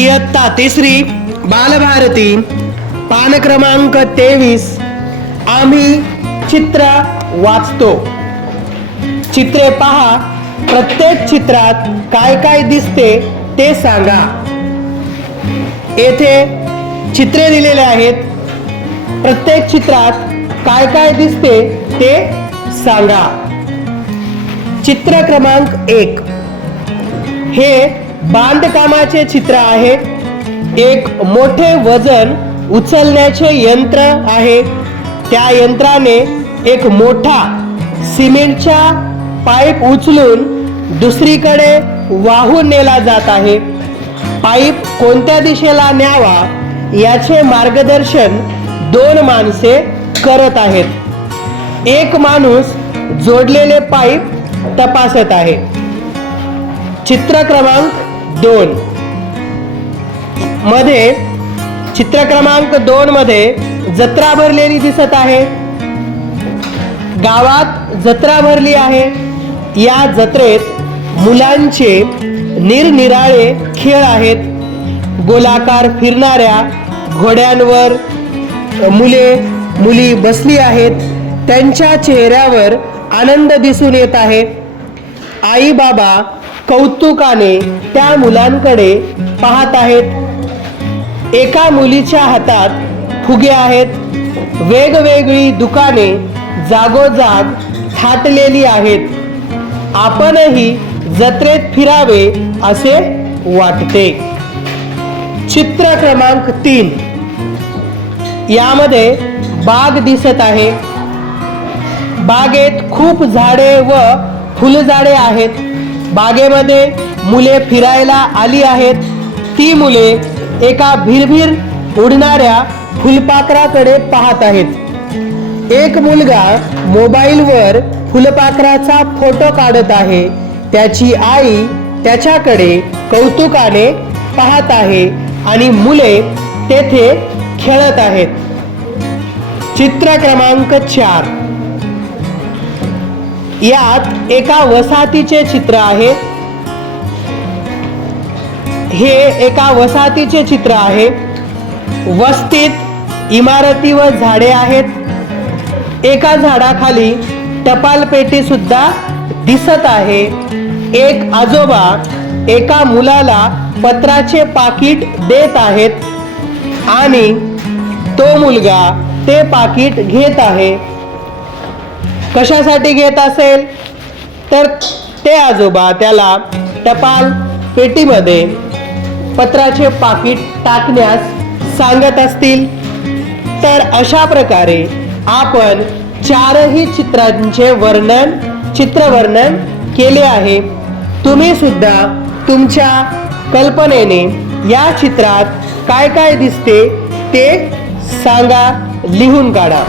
इयत्ता तिसरी बालभारती पान क्रमांक तेवीस. आम्ही चित्र वाचतो. चित्रे पहा. प्रत्येक चित्रात काय काय दिसते ते सांगा. येथे चित्रे दिलेले आहेत. प्रत्येक चित्रात काय काय दिसते ते सांगा. चित्र क्रमांक एक. हे बांधकामाचे चित्र आहे. एक मोठे वजन उचलण्याचे यंत्र आहे. त्या यंत्राने एक मोठा सिमेंटचा पाईप उचलून दुसरीकडे वाहून नेला जात आहे. पाईप कोणत्या दिशेला न्यावा याचे मार्गदर्शन दोन माणसे करत आहेत. एक माणूस जोडलेले पाईप तपासत आहे. चित्र क्रमांक दोन. मध्ये चित्र क्रमांक दोन मध्ये जत्रा भरलेली दिसत आहे. गावात जत्रा भरली आहे. या जत्रेत मुलांचे निरनिराळे खेळ आहेत. गोलाकार फिरणाऱ्या घोड्यांवर मुले मुली बसली आहेत. त्यांच्या चेहऱ्यावर आनंद दिसून येत आहे. आई बाबा कौतुकाने त्या मुलांकडे पाहत आहेत. एका मुलीच्या हातात फुगे आहेत. वेगवेगळी दुकाने जागोजाग थाटलेली आहेत. आपणही जत्रेत फिरावे असे वाटते. चित्र क्रमांक तीन. यामध्ये बाग दिसत आहे. बागेत खूप झाडे व फुलझाडे आहेत. बागेमध्ये मुले फिरायला आली आहेत. ती मुले एका भिरभिर उडणाऱ्या फुलपाखराकडे पाहत आहेत. एक मुलगा मोबाईलवर फुलपाखराचा फोटो काढत आहे. त्याची आई त्याच्याकडे कौतुकाने पाहत आहे आणि मुले तेथे खेळत आहेत. चित्र क्रमांक चार. यात एका वसाहतीचे चित्र आहे. हे एका वसाहतीचे चित्र आहे. वस्तीत इमारती व झाडे आहेत. एका झाडाखाली टपाल पेटी सुद्धा दिसत आहे. एक आजोबा एका मुलाला पत्राचे पाकिट देत आहेत आणि तो मुलगा ते पाकिट घेत आहे. कशासाठी घेत असेल? तर ते आजोबा त्याला टपाल पेटीमध्ये पत्राचे पाकिट टाकण्यास सांगत असतील. तर अशा प्रकारे आपण चारही चित्रांचे वर्णन चित्रवर्णन केले आहे. तुम्ही सुद्धा तुमच्या कल्पनेने या चित्रात काय काय दिसते ते सांगा लिहून काढा.